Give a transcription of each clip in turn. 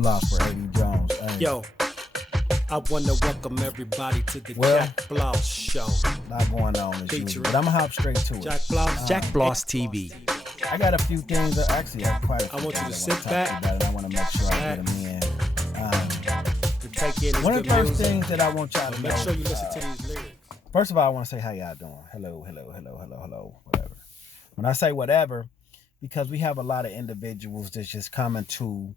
Philosopher A.D. Jones. Hey. Yo, I want to welcome everybody to the Jack Bloss Show. Not going on this usual, but I'm going to hop straight to it. Jack Bloss TV. I got a few things that actually I quite a few I want you to things sit back. and I want to make sure I get them in. Take in One of the first things that I want y'all to know. Make sure you listen to these lyrics. First of all, I want to say how y'all doing. Hello, whatever. When I say whatever, because we have a lot of individuals that's just coming to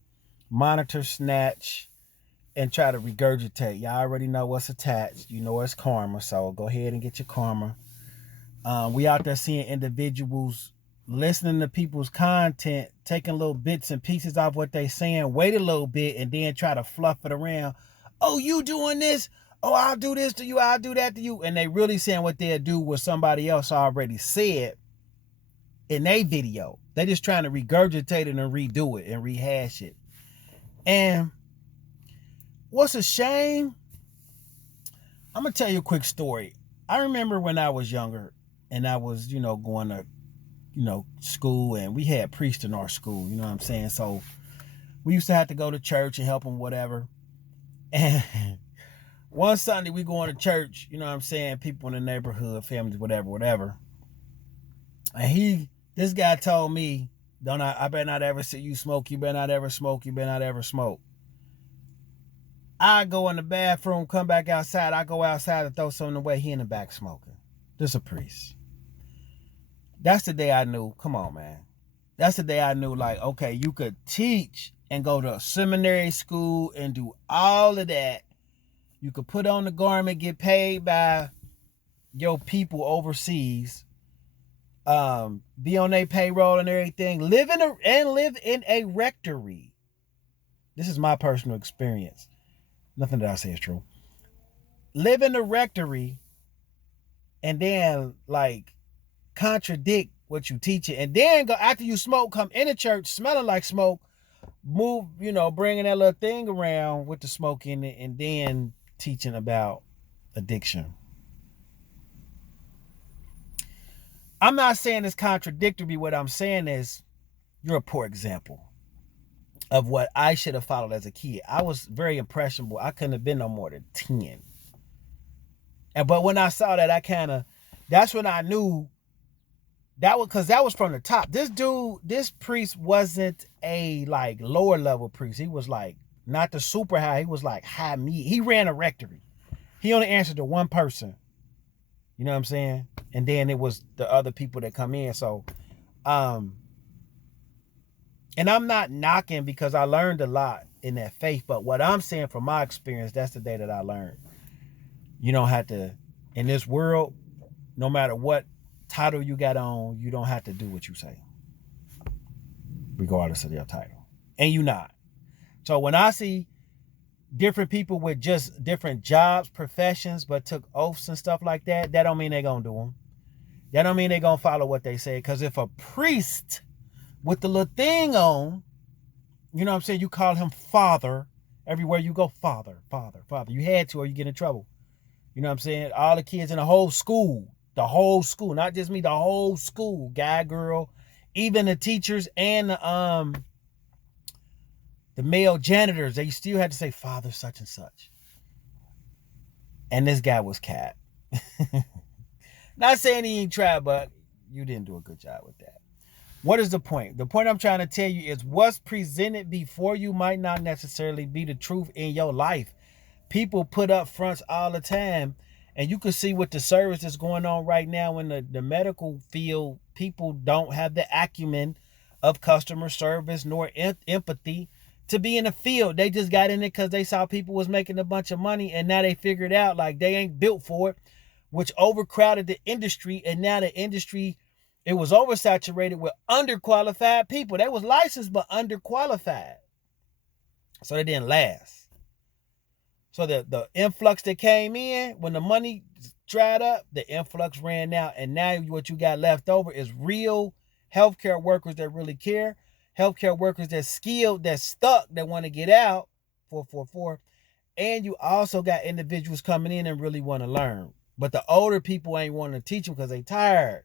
monitor, snatch, and try to regurgitate. Y'all already know what's attached. You know it's karma, so go ahead and get your karma. We out there seeing individuals listening to people's content, taking little bits and pieces off what they saying, wait a little bit, and then try to fluff it around. Oh, you doing this? Oh, I'll do this to you. I'll do that to you. And they really saying what they'll do what somebody else already said in their video. They just trying to regurgitate it and redo it and rehash it. And what's a shame? I'm going to tell you a quick story. I remember when I was younger and I was, going to, school, and we had priests in our school, you know what I'm saying? So we used to have to go to church and help them, whatever. And one Sunday we going to church, you know what I'm saying? People in the neighborhood, families, whatever. And this guy told me, I better not ever see you smoke. You better not ever smoke. You better not ever smoke. I go in the bathroom, come back outside. I go outside and throw something away. He in the back smoking. This a priest. That's the day I knew, come on, man. That's the day I knew, like, okay, you could teach and go to a seminary school and do all of that. You could put on the garment, get paid by your people overseas, be on their payroll and everything, live in a rectory. This is my personal experience. Nothing that I say is true. Live in a rectory and then contradict what you teach it, and then go after you smoke, come into church smelling like smoke, move, bringing that little thing around with the smoke in it, and then teaching about addiction. I'm not saying it's contradictory. What I'm saying is you're a poor example of what I should have followed as a kid. I was very impressionable. I couldn't have been no more than 10. But when I saw that, that's when I knew that was from the top. This priest wasn't a lower level priest. He was not the super high. He was high mid. He ran a rectory. He only answered to one person. You know what I'm saying? And then it was the other people that come in. So, and I'm not knocking because I learned a lot in that faith. But what I'm saying from my experience, that's the day that I learned. You don't have to, in this world, no matter what title you got on, you don't have to do what you say, regardless of your title. And you not. So when I see different people with just different jobs, professions, but took oaths and stuff like that, that don't mean they're going to do them. That don't mean they're going to follow what they say. Because if a priest with the little thing on, you know what I'm saying, you call him father, everywhere you go, father. You had to or you get in trouble. You know what I'm saying? All the kids in the whole school, not just me, the whole school, guy, girl, even the teachers and the male janitors, they still had to say father such and such. And this guy was cat. Not saying he ain't tried, but you didn't do a good job with that. What is the point? The point I'm trying to tell you is what's presented before you might not necessarily be the truth in your life. People put up fronts all the time, and you can see with the service that's going on right now in the medical field, people don't have the acumen of customer service nor empathy to be in the field. They just got in it because they saw people was making a bunch of money, and now they figured out they ain't built for it, which overcrowded the industry, and now the industry, it was oversaturated with underqualified people. They was licensed but underqualified. So they didn't last. So the influx that came in, when the money dried up, the influx ran out. And now what you got left over is real healthcare workers that really care. Healthcare workers that's skilled, that's stuck, that want to get out. 444. And you also got individuals coming in and really want to learn. But the older people ain't wanting to teach them because they tired.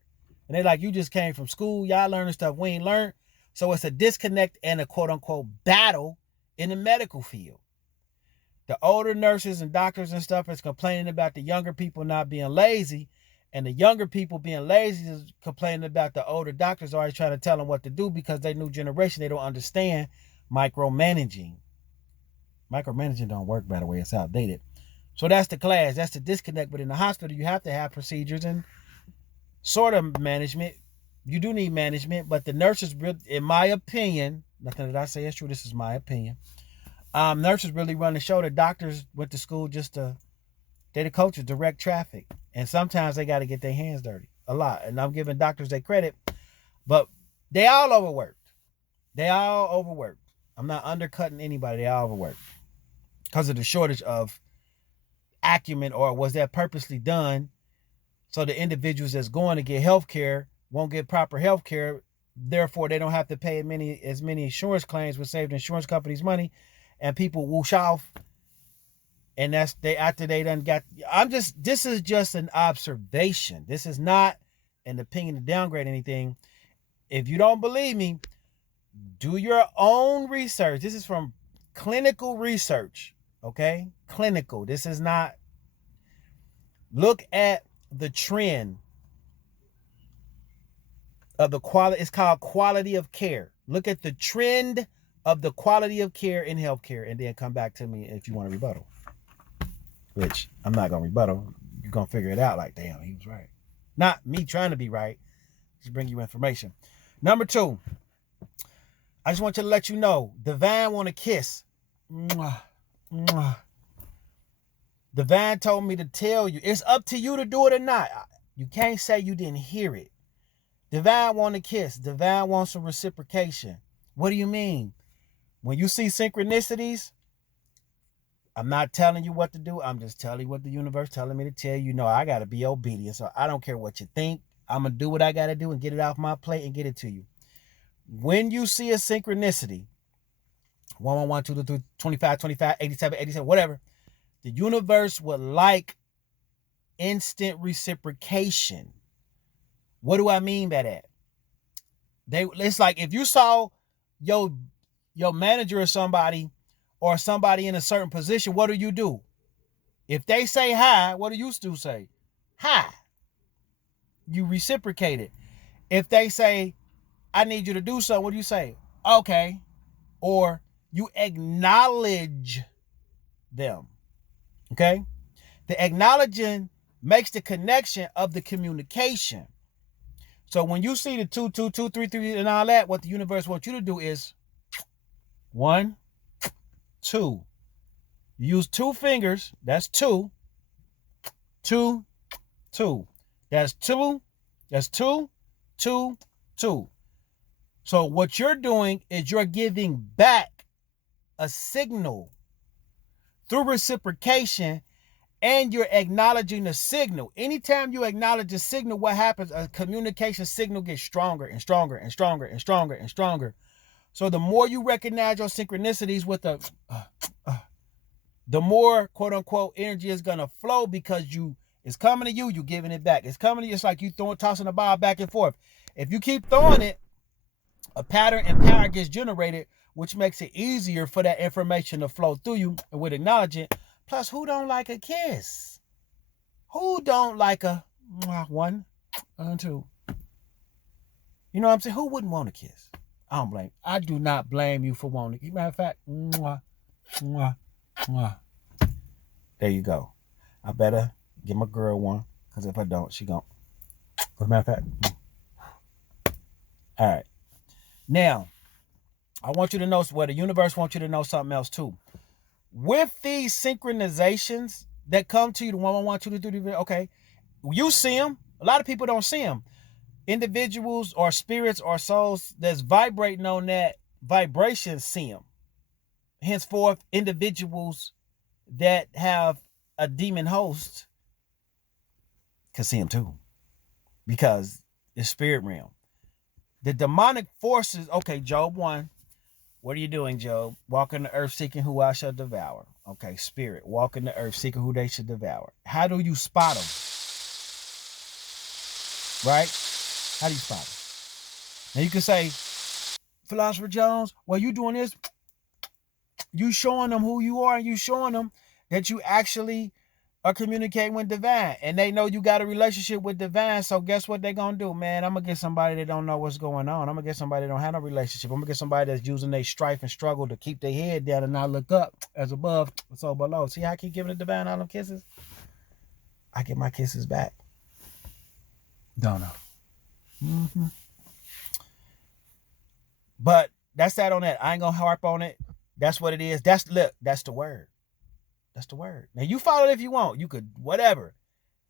And they you just came from school. Y'all learning stuff we ain't learned. So it's a disconnect and a quote unquote battle in the medical field. The older nurses and doctors and stuff is complaining about the younger people not being lazy, and the younger people being lazy is complaining about the older doctors always trying to tell them what to do because they new generation, they don't understand micromanaging. Micromanaging don't work, by the way. It's outdated. So that's the clash. That's the disconnect. But in the hospital, you have to have procedures and sort of management. You do need management, but the nurses, in my opinion, nothing that I say is true. This is my opinion. Nurses really run the show. The doctors went to school just to, they're the coaches, direct traffic. And sometimes they got to get their hands dirty a lot. And I'm giving doctors their credit, but they all overworked. They all overworked. I'm not undercutting anybody. They all overworked because of the shortage of acumen, or was that purposely done so the individuals that's going to get health care won't get proper health care. Therefore, they don't have to pay as many insurance claims, which saved insurance companies money, and people whoosh off. And that's after they done got. This is just an observation. This is not an opinion to downgrade anything. If you don't believe me, do your own research. This is from clinical research. Okay? Clinical. This is not. Look at the trend of the quality. It's called quality of care. Look at the trend of the quality of care in healthcare, and then come back to me if you want to rebuttal. Which I'm not going to rebuttal. You're going to figure it out like, damn, he was right. Not me trying to be right. Just bring you information. Number 2. I just want you to let you know, Divine want to kiss. Mwah, mwah. Divine told me to tell you, it's up to you to do it or not. You can't say you didn't hear it. Divine want to kiss. Divine wants some reciprocation. What do you mean? When you see synchronicities, I'm not telling you what to do. I'm just telling you what the universe telling me to tell you. No, I got to be obedient. So I don't care what you think. I'm going to do what I got to do and get it off my plate and get it to you. When you see a synchronicity, 1, 1, 1, 2, 2, 3, 25, 25, 87, 87, whatever, the universe would like instant reciprocation. What do I mean by that? It's like if you saw your manager or somebody in a certain position, what do? If they say hi, what do you still say? Hi. You reciprocate it. If they say, I need you to do something, what do you say? Okay. Or you acknowledge them. Okay? The acknowledging makes the connection of the communication. So when you see the 2, 2, 2, 3, 3, and all that, what the universe wants you to do is 1, 2. You use 2 fingers. That's 2. 2, 2. That's 2. That's 2, 2, 2. So what you're doing is you're giving back a signal through reciprocation, and you're acknowledging the signal. Anytime you acknowledge a signal, what happens? A communication signal gets stronger and stronger and stronger and stronger and stronger. So the more you recognize your synchronicities with the more quote unquote energy is gonna flow, because it's coming to you, you giving it back. It's coming to you. It's like you tossing the ball back and forth. If you keep throwing it, a pattern and power gets generated, which makes it easier for that information to flow through you and with acknowledging. Plus, who don't like a kiss? Who don't like a 1, 2? You know what I'm saying? Who wouldn't want a kiss? I do not blame you for wanting it. Matter of fact, mwah, mwah, mwah. There you go. I better give my girl one, because if I don't, she gon'. As a matter of fact. All right. Now, I want you to know, the universe wants you to know something else too. With these synchronizations that come to you, the 1, 1, 1, 2, 2, 3, okay, you see them. A lot of people don't see them. Individuals or spirits or souls that's vibrating on that vibration see them. Henceforth, individuals that have a demon host can see them too, because it's spirit realm. The demonic forces, okay, Job 1. What are you doing, Job? Walking the earth seeking who I shall devour. Okay, spirit, walking the earth seeking who they should devour. How do you spot them? Right? How do you spot them? Now you can say, Philosopher Jones, well, you doing this? You showing them who you are, and you showing them that you actually are communicating with divine, and they know you got a relationship with divine. So guess what they're gonna do, man? I'm gonna get somebody that don't know what's going on. I'm gonna get somebody that don't have no relationship. I'm gonna get somebody that's using their strife and struggle to keep their head down and not look up. As above, so below. See how I keep giving the divine all them kisses? I get my kisses back. Don't know. Mm-hmm. But that's that on that. I ain't gonna harp on it. That's what it is. That's the word. That's the word. Now you follow it if you want. You could whatever.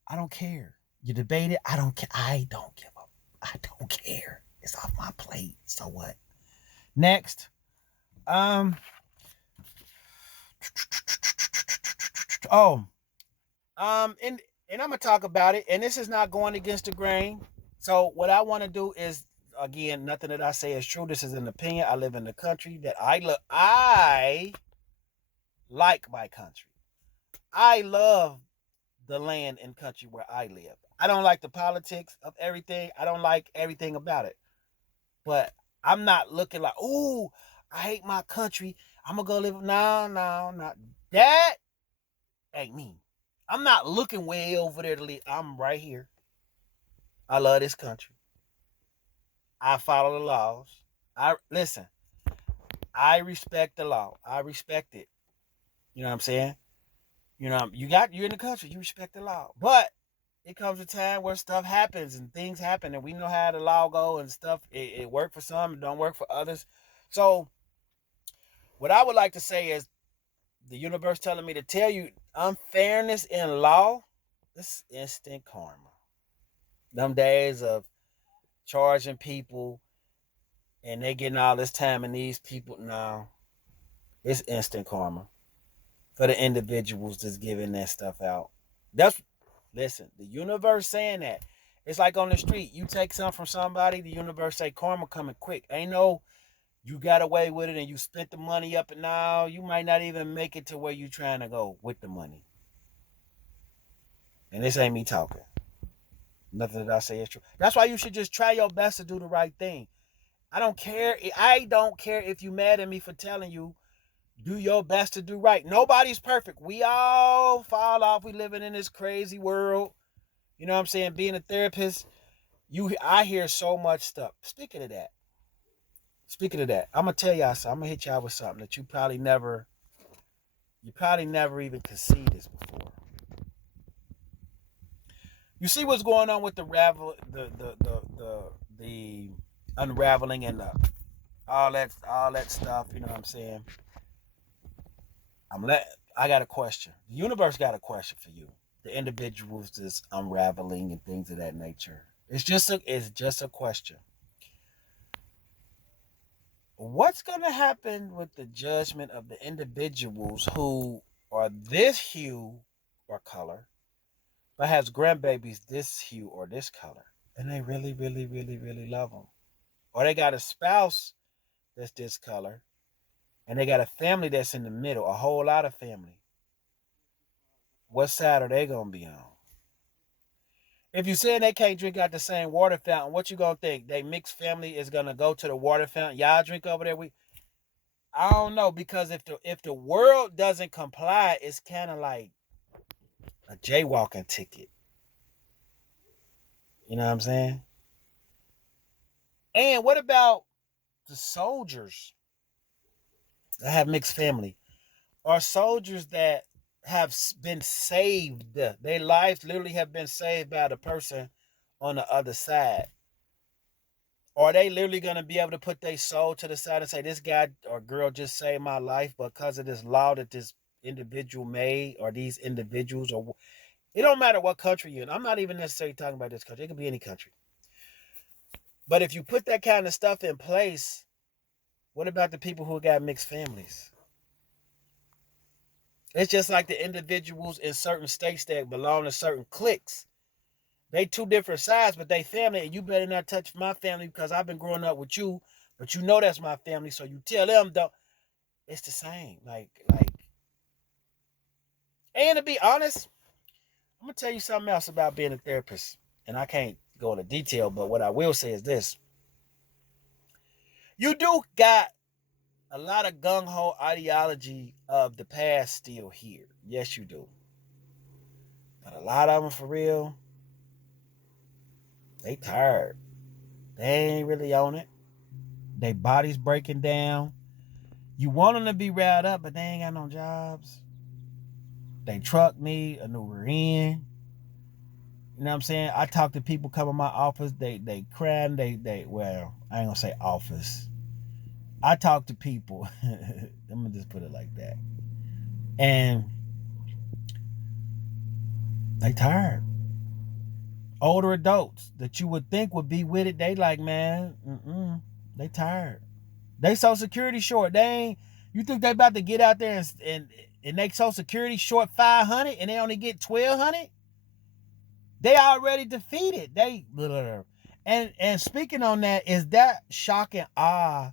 I don't care. You debate it. I don't care. I don't give up. I don't care. It's off my plate. So what? Next. Um. Oh. And I'm gonna talk about it. And this is not going against the grain. So what I want to do is, again, nothing that I say is true. This is an opinion. I live in the country that I like my country. I love the land and country where I live. I don't like the politics of everything. I don't like everything about it. But I'm not looking like, oh, I hate my country. I'm gonna go live. No, not that ain't me. I'm not looking way over there to live. I'm right here. I love this country. I follow the laws. I listen. I respect the law. I respect it. You know what I'm saying? You know, you're in the country. You respect the law, but it comes a time where stuff happens and things happen, and we know how the law go and stuff. It worked for some, it don't work for others. So, what I would like to say is, the universe telling me to tell you, unfairness in law, this is instant karma. Them days of charging people and they getting all this time, and these people now, it's instant karma for the individuals that's giving that stuff out. That's Listen, the universe saying that. It's like on the street. You take something from somebody, the universe say karma coming quick. Ain't no you got away with it and you spent the money up, and now you might not even make it to where you trying to go with the money. And this ain't me talking. Nothing that I say is true. That's why you should just try your best to do the right thing. I don't care. I don't care if you mad at me for telling you, do your best to do right. Nobody's perfect. We all fall off. We living in this crazy world. You know what I'm saying? Being a therapist, I hear so much stuff. Speaking of that, I'm gonna tell y'all something. I'm gonna hit y'all with something that you probably never even could see this before. You see what's going on with the unraveling and all that stuff. You know what I'm saying? I got a question. The universe got a question for you. The individuals that's unraveling and things of that nature. It's just a question. What's gonna happen with the judgment of the individuals who are this hue or color, but has grandbabies this hue or this color, and they really, really, really, really love them, or they got a spouse that's this color, and they got a family that's in the middle, a whole lot of family. What side are they gonna be on? If you saying they can't drink out the same water fountain, what you gonna think? They mixed family is gonna go to the water fountain. Y'all drink over there. I don't know, because if the world doesn't comply, it's kind of like a jaywalking ticket. You know what I'm saying? And what about the soldiers that have mixed family, or soldiers that have been saved? Their lives literally have been saved by the person on the other side. Are they literally going to be able to put their soul to the side and say, this guy or girl just saved my life because of this law that this individual made, or these individuals, or it don't matter what country you're in. I'm not even necessarily talking about this country. It could be any country. But if you put that kind of stuff in place, what about the people who got mixed families? It's just like the individuals in certain states that belong to certain cliques. They two different sides, but they family, and you better not touch my family because I've been growing up with you, but you know that's my family, so you tell them, don't. It's the same. And to be honest, I'm going to tell you something else about being a therapist. And I can't go into detail, but what I will say is this. You do got a lot of gung-ho ideology of the past still here. Yes, you do. But a lot of them, for real, they tired. They ain't really on it. Their bodies breaking down. You want them to be riled up, but they ain't got no jobs. They truck need a new rear end. You know what I'm saying? I talk to people come in my office, they crying, they well, I ain't gonna say office. I talk to people. Let me just put it like that. And they tired. Older adults that you would think would be with it, they like, man, they tired. They Social Security short. They ain't. You think they about to get out there and they Social Security short 500 and they only get 1,200? They already defeated. They and speaking on that, is that shock and awe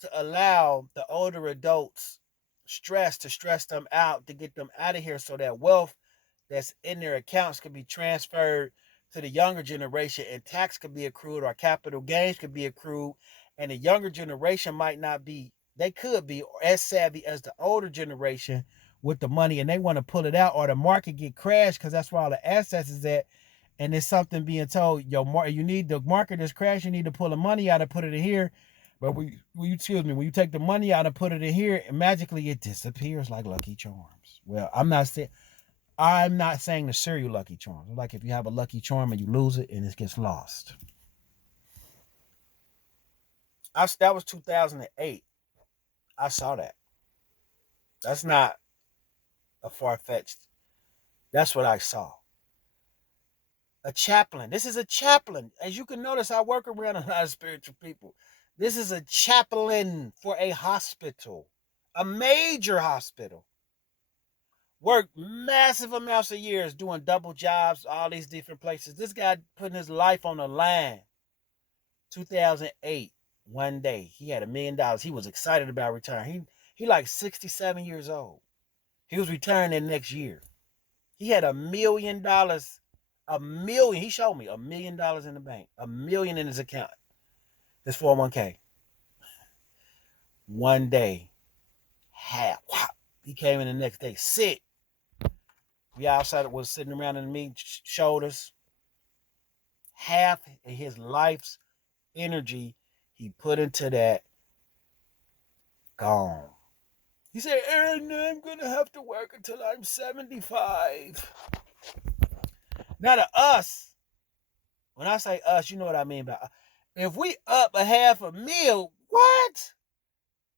to allow the older adults stress them out to get them out of here so that wealth that's in their accounts could be transferred to the younger generation and tax could be accrued or capital gains could be accrued, and the younger generation might not be, they could be as savvy as the older generation with the money, and they want to pull it out, or the market get crashed because that's where all the assets is at, and there's something being told, you need, the market is crashed, you need to pull the money out and put it in here. But when you take the money out and put it in here, and magically it disappears like Lucky Charms. Well, I'm not saying the cereal Lucky Charms. Like if you have a Lucky Charm and you lose it and it gets lost. That was 2008. I saw that. That's not a far-fetched. That's what I saw. A chaplain. This is a chaplain. As you can notice, I work around a lot of spiritual people. This is a chaplain for a hospital, a major hospital. Worked massive amounts of years doing double jobs, all these different places. This guy putting his life on the line. 2008, one day, he had $1 million. He was excited about retiring. He like 67 years old. He was retiring the next year. He had $1 million. He showed me $1 million in the bank. $1 million in his account. His 401k. One day, he came in the next day, sick. We outside was sitting around in the meeting, shoulders. Half of his life's energy he put into that, gone. He said, Aaron, I'm going to have to work until I'm 75. Now to us, when I say us, you know what I mean by if we up $500,000, what?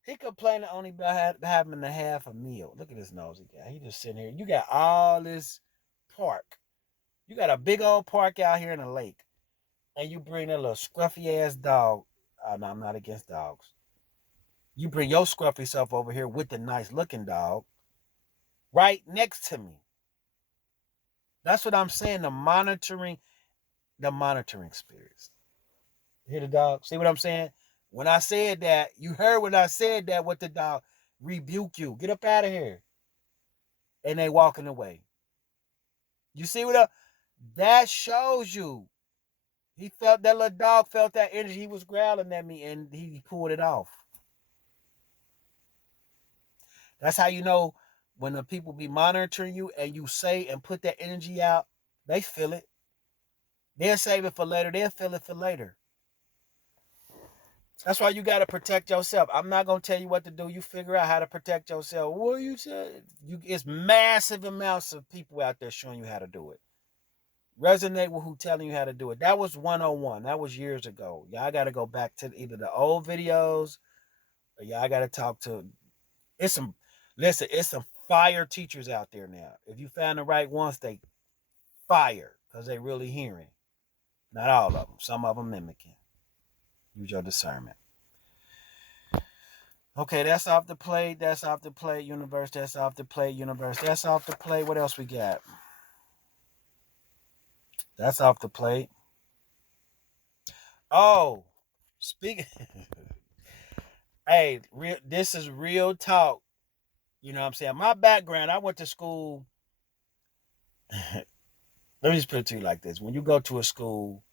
He complaining only about having $500,000. Look at this nosy guy. He just sitting here. You got all this park. You got a big old park out here in the lake. And you bring that little scruffy ass dog. Oh, no, I'm not against dogs. You bring your scruffy self over here with the nice looking dog right next to me. That's what I'm saying. The monitoring spirits. Hear the dog? See what I'm saying? When I said that, you heard when I said that, what the dog rebuke you. Get up out of here. And they walking away. You see that shows you. He felt that little dog felt that energy. He was growling at me and he pulled it off. That's how you know when the people be monitoring you and you say and put that energy out, they feel it. They'll save it for later. They'll feel it for later. That's why you got to protect yourself. I'm not going to tell you what to do. You figure out how to protect yourself. What you said? It's massive amounts of people out there showing you how to do it. Resonate with who telling you how to do it. That was 101. That was years ago. Y'all got to go back to either the old videos or y'all got to talk to. It's some fire teachers out there now. If you found the right ones, they fire because they really hearing. Not all of them. Some of them mimicking. Use your discernment. Okay, that's off the plate. That's off the plate, universe. That's off the plate, universe. That's off the plate. What else we got? That's off the plate. Oh, speaking. Hey, this is real talk. You know what I'm saying? My background, I went to school. Let me just put it to you like this. When you go to a school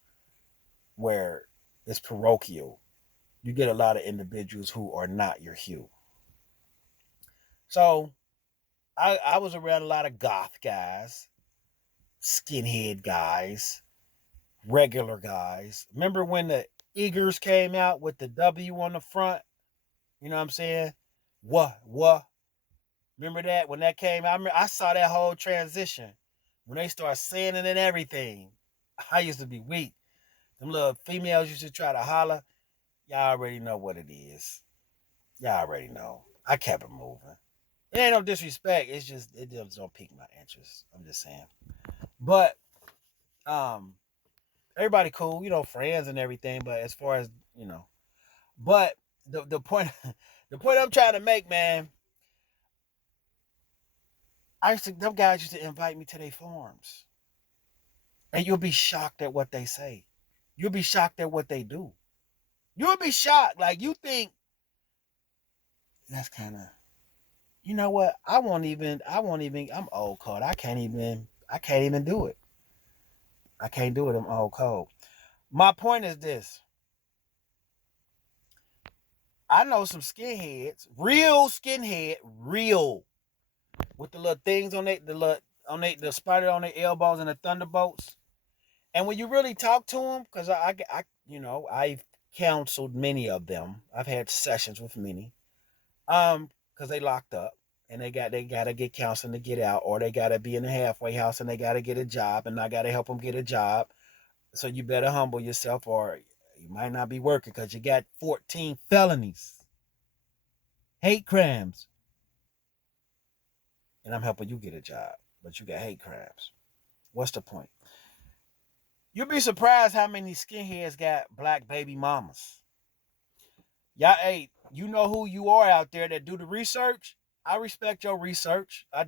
where it's parochial, you get a lot of individuals who are not your hue. So I was around a lot of goth guys, skinhead guys, regular guys. Remember when the Eagers came out with the W on the front? You know what I'm saying? What? Remember that when that came out? I saw that whole transition when they start saying it and everything. I used to be weak. Them little females used to try to holler. Y'all already know what it is. Y'all already know. I kept it moving. It ain't no disrespect. It's just it just don't pique my interest. I'm just saying. But um, everybody cool, friends and everything. But as far as but the point the point I'm trying to make, man, them guys used to invite me to their farms. And you'll be shocked at what they say. You'll be shocked at what they do. You'll be shocked. Like you think that's kind of you know what? I'm old cold. I can't even do it. I can't do it. I'm old cold. My point is this. I know some skinheads, real skinhead, real, with the little things on the spider on their elbows and the thunderbolts. And when you really talk to them, because I've counseled many of them. I've had sessions with many, because they locked up and they gotta get counseling to get out, or they gotta be in a halfway house and they gotta get a job, and I gotta help them get a job. So you better humble yourself, or you might not be working because you got 14 felonies, hate crimes, and I'm helping you get a job, but you got hate crimes. What's the point? You'll be surprised how many skinheads got black baby mamas. Y'all, hey, you know who you are out there that do the research. I respect your research. I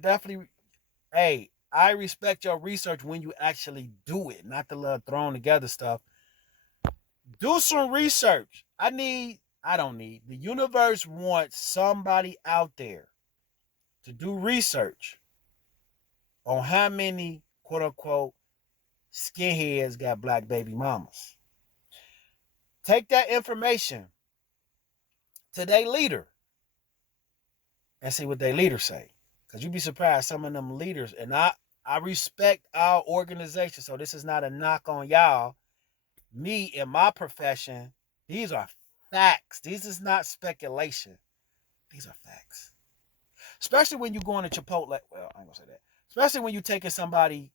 respect your research when you actually do it, not the little thrown together stuff. Do some research. The universe wants somebody out there to do research on how many quote unquote skinheads got black baby mamas. Take that information to their leader and see what their leader say. Because you'd be surprised, some of them leaders, and I respect our organization, so this is not a knock on y'all. Me in my profession, these are facts. This is not speculation. These are facts. Especially when you go into Chipotle. Well, I ain't gonna say that. Especially when you taking somebody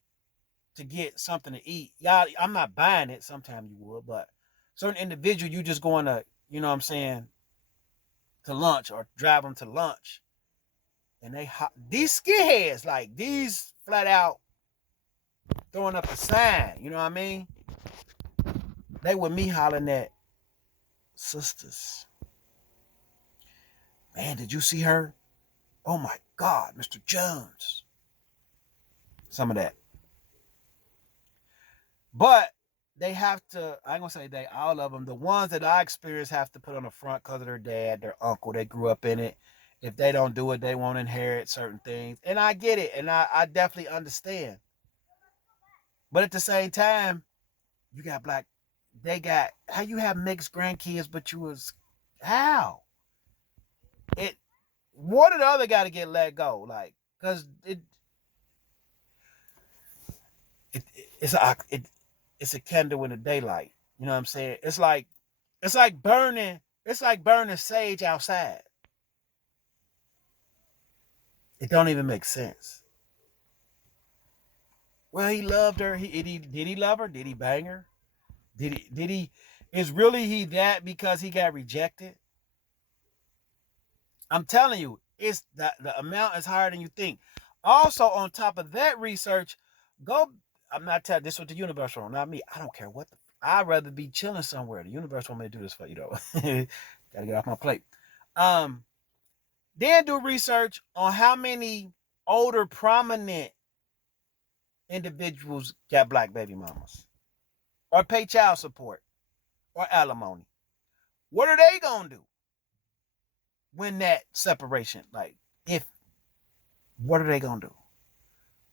to get something to eat. Y'all, I'm not buying it. Sometimes you would, but certain individual, you just going to, what I'm saying, to lunch or drive them to lunch. And these skinheads, like these flat out throwing up the sign, you know what I mean? They with me hollering at sisters. Man, did you see her? Oh my God, Mr. Jones. Some of that. But they have to, I ain't gonna say they, all of them, the ones that I experience have to put on the front because of their dad, their uncle, they grew up in it. If they don't do it, they won't inherit certain things. And I get it, and I definitely understand. But at the same time, you got how you have mixed grandkids, but you was, how? It, one or the other got to get let go. Like, because it, it's a candle in the daylight. You know what I'm saying? It's like burning sage outside. It don't even make sense. Well, he loved her. Did he love her? Did he bang her? Did he is really he that because he got rejected? I'm telling you, it's the amount is higher than you think. Also, on top of that research, go. I'm not telling this what the universe wants, not me. I don't care what. I'd rather be chilling somewhere. The universe want me to do this for you though. Gotta get off my plate. Um, then do research on how many older prominent individuals got black baby mamas or pay child support or alimony. What are they gonna do when that separation? Like, if what are they gonna do?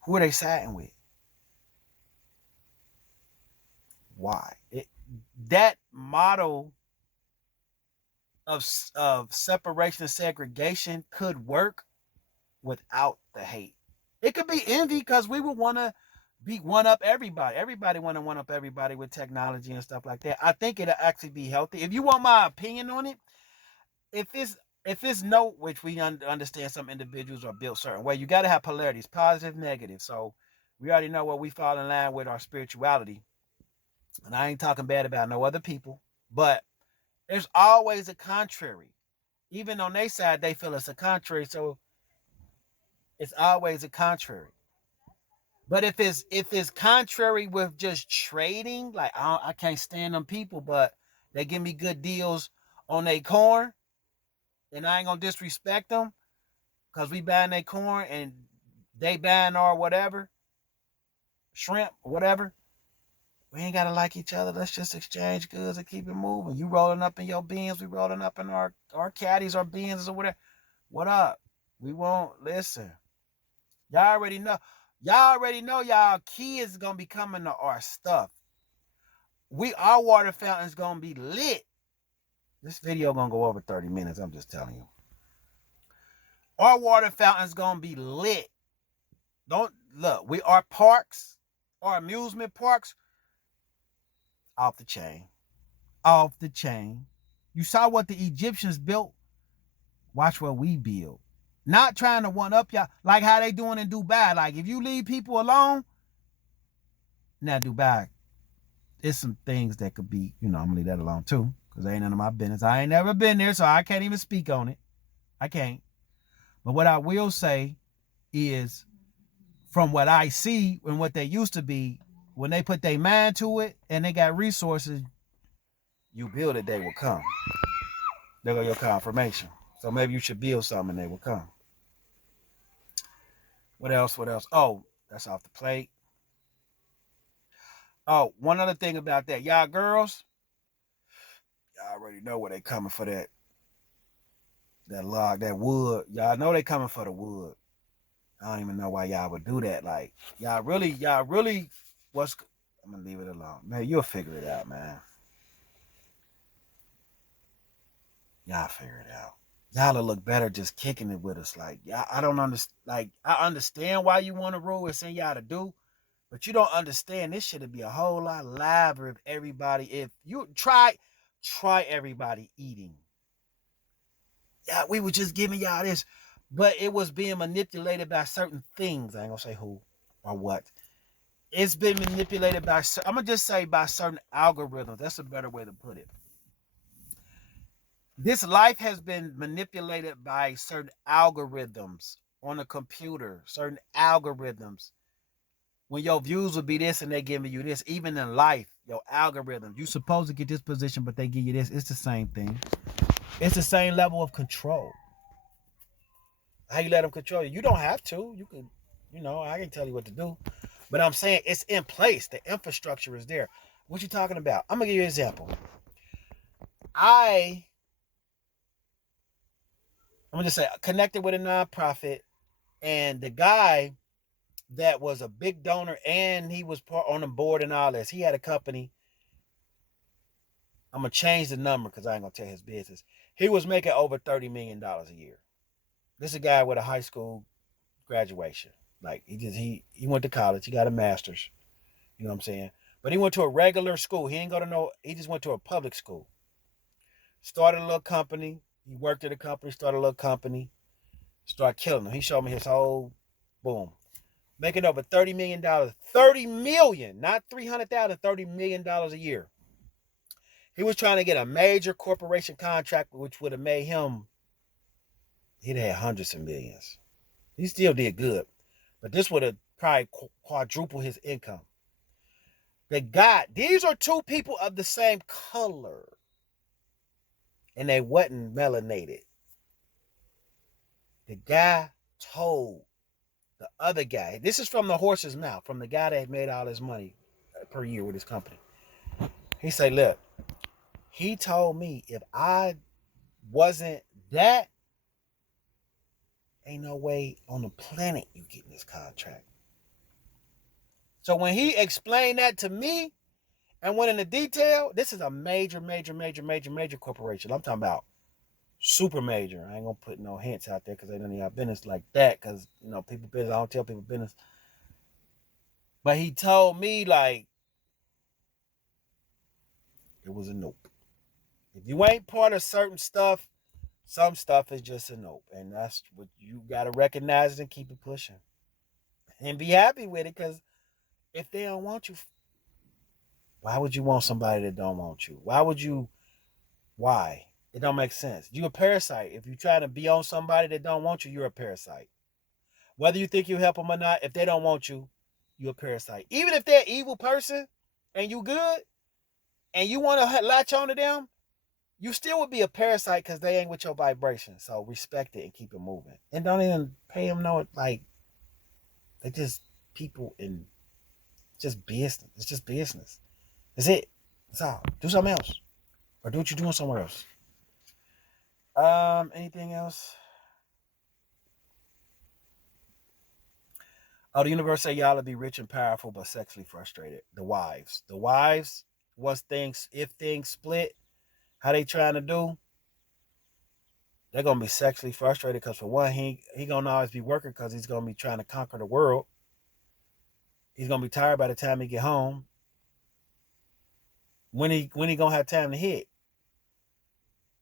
Who are they siding with? Why? That model of separation and segregation could work without the hate. It could be envy because we would want to be one up everybody. Everybody want to one up everybody with technology and stuff like that. I think it'll actually be healthy. If you want my opinion on it, if it's no, which we understand some individuals are built certain way, you got to have polarities, positive, negative. So we already know what we fall in line with our spirituality. And I ain't talking bad about no other people, but there's always a contrary. Even on their side, they feel it's a contrary. So it's always a contrary. But if it's contrary with just trading, like I can't stand them people, but they give me good deals on their corn, and I ain't gonna disrespect them because we buying their corn and they buying our whatever, shrimp, whatever. We ain't gotta like each other. Let's just exchange goods and keep it moving. You rolling up in your beans, we rolling up in our caddies or beans or whatever. What up? We won't listen. Y'all already know. Y'all already know y'all kids gonna be coming to our stuff. Our water fountain's gonna be lit. This video gonna go over 30 minutes. I'm just telling you. Our water fountain's gonna be lit. Don't look. Our parks, our amusement parks, off the chain. Off the chain. You saw what the Egyptians built. Watch what we build. Not trying to one up y'all, like how they doing in Dubai. Like if you leave people alone, now Dubai, it's some things that could be, I'm gonna leave that alone too, because ain't none of my business. I ain't never been there, so I can't even speak on it. I can't. But what I will say is, from what I see and what they used to be, when they put their mind to it and they got resources, you build it, they will come. There go your confirmation. So maybe you should build something and they will come. What else? Oh, that's off the plate. Oh, one other thing about that. Y'all girls, y'all already know where they coming for that log, that wood. Y'all know they coming for the wood. I don't even know why y'all would do that. Like, y'all really, I'm gonna leave it alone. Man, you'll figure it out, man. Y'all figure it out. Y'all will look better just kicking it with us. Like, y'all, I don't understand. Like, I understand why you want to rule and send y'all to do, but you don't understand. This should be a whole lot liver if you try everybody eating. Yeah, we were just giving y'all this, but it was being manipulated by certain things. I ain't gonna say who or what. It's been manipulated by, I'm gonna just say, by certain algorithms. That's a better way to put it. This life has been manipulated by certain algorithms on a computer, certain algorithms. When your views would be this and they giving you this, even in life, your algorithm, you supposed to get this position, but they give you this. It's the same thing. It's the same level of control. How you let them control you? You don't have to. You can, I can tell you what to do. But I'm saying it's in place. The infrastructure is there. What you talking about? I'm gonna give you an example. I'm gonna just say connected with a nonprofit, and the guy that was a big donor and he was part on the board and all this. He had a company. I'm gonna change the number because I ain't gonna tell his business. He was making over $30 million a year. This is a guy with a high school graduation. Like he went to college. He got a master's. You know what I'm saying? But he went to a regular school. He ain't go to he just went to a public school. Started a little company. He worked at a company, started a little company, started killing them. He showed me his whole boom. Making over $30 million. $30 million, not $300,000, $30 million a year. He was trying to get a major corporation contract, which would have made him, he'd had hundreds of millions. He still did good. But this would have probably quadrupled his income. These are two people of the same color. And they wasn't melanated. The guy told the other guy, this is from the horse's mouth, from the guy that made all his money per year with his company. He said, look, he told me if I wasn't that, ain't no way on the planet you getting this contract. So when he explained that to me and went into detail, this is a major corporation. I'm talking about super major. I ain't gonna put no hints out there because they don't need our business like that. Because people business. I don't tell people business. But he told me like it was a nope. If you ain't part of certain stuff, some stuff is just a nope, and that's what you gotta recognize it and keep it pushing, and be happy with it. Because if they don't want you, why would you want somebody that don't want you? Why would you? Why? It don't make sense. You a parasite. If you try to be on somebody that don't want you, you're a parasite. Whether you think you help them or not, if they don't want you, you're a parasite. Even if they're an evil person and you good and you want to latch on to them, you still would be a parasite because they ain't with your vibration. So respect it and keep it moving. And don't even pay them no, like, they just people in just business. It's just business. That's it. That's all. Do something else. Or do what you're doing somewhere else. Anything else? Oh, the universe say y'all to be rich and powerful, but sexually frustrated. The wives. If things split, how they trying to do? They're gonna be sexually frustrated because for one, he gonna always be working because he's gonna be trying to conquer the world. He's gonna be tired by the time he get home. When he gonna have time to hit?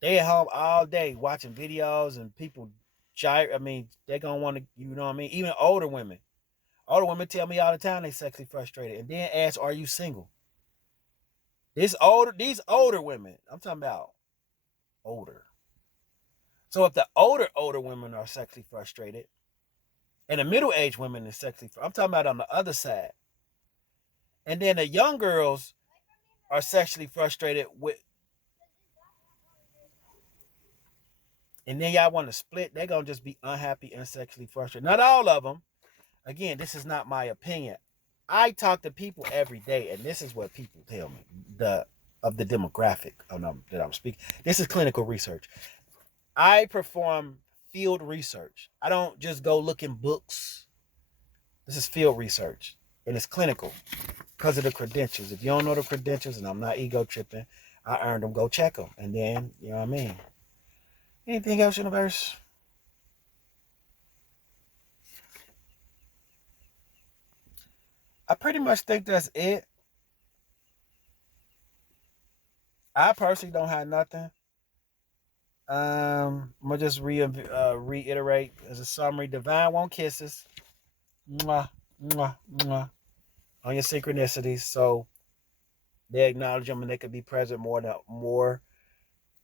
They at home all day watching videos and people gyre. I mean, they gonna want to, you know what I mean? Even older women. Older women tell me all the time they sexually frustrated, and then ask, "Are you single?" These older women. I'm talking about older. So if the older women are sexually frustrated, and the middle-aged women is sexually, I'm talking about on the other side, and then the young girls are sexually frustrated with, and then y'all want to split. They're gonna just be unhappy and sexually frustrated. Not all of them. Again, this is not my opinion. I talk to people every day, and this is what people tell me of the demographic that I'm speaking. This is clinical research. I perform field research. I don't just go look in books. This is field research, and it's clinical because of the credentials. If you don't know the credentials, and I'm not ego tripping, I earned them. Go check them, and then you know what I mean. Anything else, universe? I pretty much think that's it. I personally don't have nothing. I'm gonna just reiterate as a summary: divine won't kisses, mwah, mwah, mwah, on your synchronicities. So they acknowledge them and they could be present more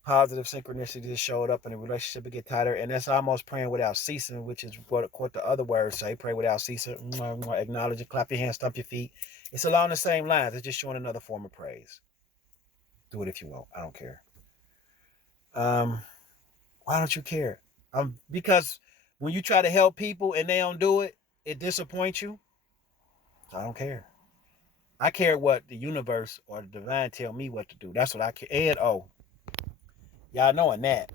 positive synchronicities showed up in a relationship to get tighter. And that's almost praying without ceasing, which is what the other words say. Pray without ceasing. Mwah, mwah, acknowledge it, clap your hands, stomp your feet. It's along the same lines. It's just showing another form of praise. Do it if you want. I don't care. Um, why don't you care? Because when you try to help people and they don't do it, it disappoints you. So I don't care. I care what the universe or the divine tell me what to do. That's what I care. And y'all knowing that.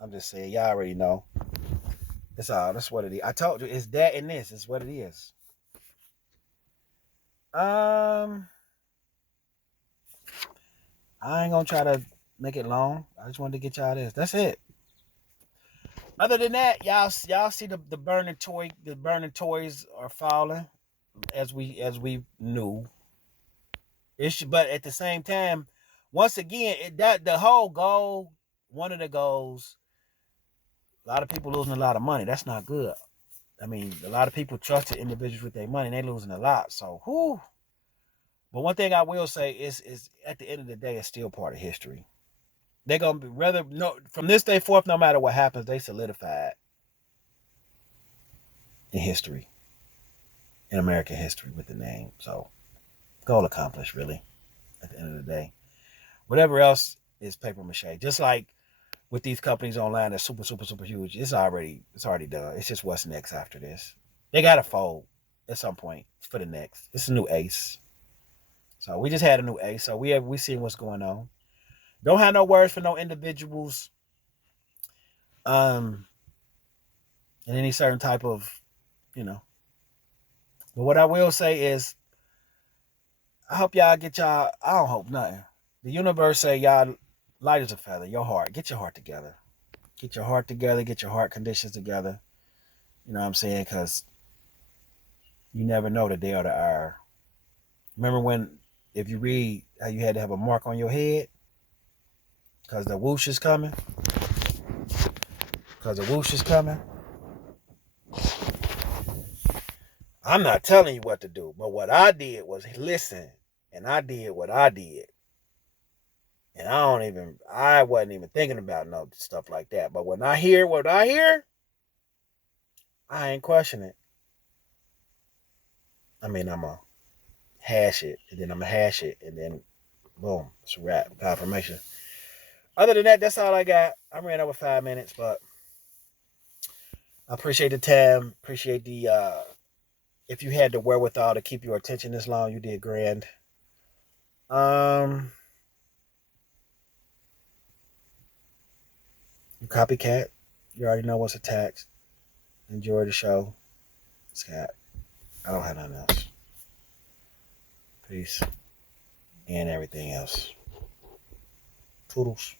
I'm just saying, y'all already know. It's all. That's what it is. I told you, it's that and this. It's what it is. I ain't gonna try to make it long. I just wanted to get y'all this. That's it. Other than that, y'all see the burning toys are falling as we knew. But at the same time, once again, that the whole goal, one of the goals, a lot of people losing a lot of money. That's not good. I mean, a lot of people trusted individuals with their money, and they losing a lot. So, whew. But one thing I will say is at the end of the day, it's still part of history. They're gonna be rather no from this day forth, no matter what happens, they solidified in history, in American history with the name. So, goal accomplished, really. At the end of the day, whatever else is paper mache. Just like with these companies online that's super, super, super huge, it's already done. It's just what's next after this. They gotta fold at some point for the next. It's a new ace. So we just had a new ace. So we seeing what's going on. Don't have no words for no individuals. Um, in any certain type of, you know. But what I will say is, I hope y'all get y'all. I don't hope nothing. The universe say y'all light as a feather. Your heart. Get your heart together. Get your heart together. Get your heart conditions together. You know what I'm saying? Because you never know the day or the hour. Remember when, if you read how you had to have a mark on your head because the whoosh is coming? Because the whoosh is coming? I'm not telling you what to do, but what I did was listen, and I did what I did. And I wasn't even thinking about no stuff like that. But when I hear what I hear, I ain't questioning it. I mean, I'm going to hash it, and then I'm going to hash it, and then boom, it's a wrap, confirmation. Other than that, that's all I got. I ran over 5 minutes, but I appreciate the time. Appreciate the, if you had the wherewithal to keep your attention this long, you did grand. You copycat. You already know what's attached. Enjoy the show. Scott. I don't have nothing else. Peace. And everything else. Toodles.